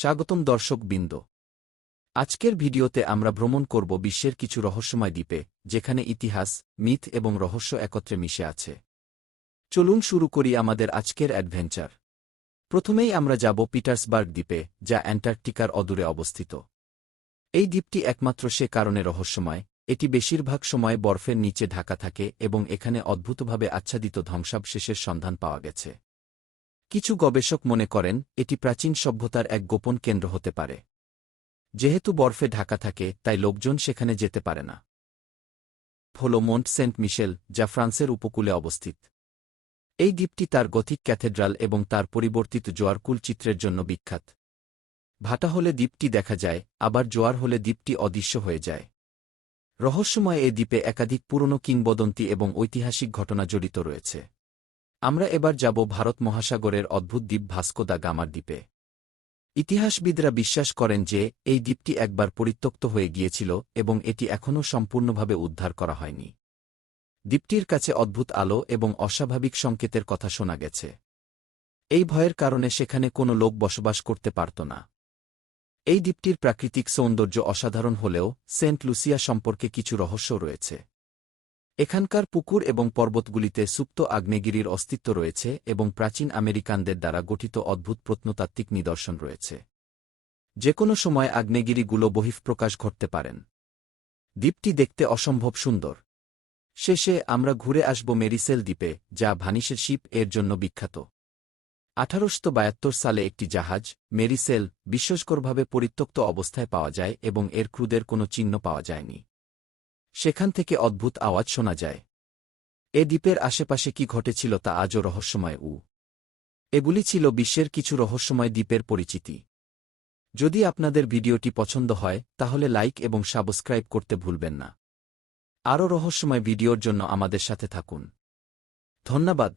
স্বাগতম দর্শক বৃন্দ আজকের ভিডিওতে আমরা ভ্রমণ করব বিশ্বের কিছু রহস্যময় দ্বীপে, যেখানে ইতিহাস, মিথ এবং রহস্য একত্রে মিশে আছে। চলুন শুরু করি আমাদের আজকের অ্যাডভেঞ্চার। প্রথমেই আমরা যাব পিটার্সবার্গ দ্বীপে, যা অ্যান্টার্কটিকার অদূরে অবস্থিত। এই দ্বীপটি একমাত্র সে কারণে রহস্যময়, এটি বেশিরভাগ সময় বরফের নিচে ঢাকা থাকে এবং এখানে অদ্ভুতভাবে আচ্ছাদিত ধ্বংসাবশেষের সন্ধান পাওয়া গেছে। কিছু গবেষক মনে করেন, এটি প্রাচীন সভ্যতার এক গোপন কেন্দ্র হতে পারে। যেহেতু বরফে ঢাকা থাকে, তাই লোকজন সেখানে যেতে পারে না। হল মন্ট সেন্ট মিশেল, যা ফ্রান্সের উপকূলে অবস্থিত। এই দ্বীপটি তার গথিক ক্যাথেড্রাল এবং তার পরিবর্তিত জোয়ারকুল চিত্রের জন্য বিখ্যাত। ভাটা হলে দ্বীপটি দেখা যায়, আবার জোয়ার হলে দ্বীপটি অদৃশ্য হয়ে যায়। রহস্যময় এ দ্বীপে একাধিক পুরনো কিংবদন্তি এবং ঐতিহাসিক ঘটনা জড়িত রয়েছে। আমরা এবার যাব ভারত মহাসাগরের অদ্ভুত দ্বীপ ভাস্কো দা গামার দ্বীপে। ইতিহাসবিদরা বিশ্বাস করেন যে, এই দ্বীপটি একবার পরিত্যক্ত হয়ে গিয়েছিল এবং এটি এখনও সম্পূর্ণভাবে উদ্ধার করা হয়নি। দ্বীপটির কাছে অদ্ভুত আলো এবং অস্বাভাবিক সংকেতের কথা শোনা গেছে। এই ভয়ের কারণে সেখানে কোনো লোক বসবাস করতে পারত না। এই দ্বীপটির প্রাকৃতিক সৌন্দর্য অসাধারণ হলেও সেন্ট লুসিয়া সম্পর্কে কিছু রহস্য রয়েছে। এখানকার পুকুর এবং পর্বতগুলিতে সুপ্ত আগ্নেয়গিরির অস্তিত্ব রয়েছে এবং প্রাচীন আমেরিকানদের দ্বারা গঠিত অদ্ভুত প্রত্নতাত্ত্বিক নিদর্শন রয়েছে। যে কোনো সময় আগ্নেয়গিরিগুলো বহিঃপ্রকাশ ঘটতে পারেন। দ্বীপটি দেখতে অসম্ভব সুন্দর। শেষে আমরা ঘুরে আসব মেরিসেল দ্বীপে, যা ভানিসের শিপ এর জন্য বিখ্যাত। আঠারোশত বায়াত্তর সালে একটি জাহাজ, মেরিসেল, বিশ্বস্করভাবে পরিত্যক্ত অবস্থায় পাওয়া যায় এবং এর ক্রুদের কোনো চিহ্ন পাওয়া যায়নি। সেখান থেকে অদ্ভুত আওয়াজ শোনা যায়। এ দ্বীপের আশেপাশে কি ঘটেছিল তা আজও রহস্যময়, উ। এগুলি ছিল বিশ্বের কিছু রহস্যময় দ্বীপের পরিচিতি। যদি আপনাদের ভিডিওটি পছন্দ হয়, তাহলে লাইক এবং সাবস্ক্রাইব করতে ভুলবেন না। আরও রহস্যময় ভিডিওর জন্য আমাদের সাথে থাকুন। ধন্যবাদ।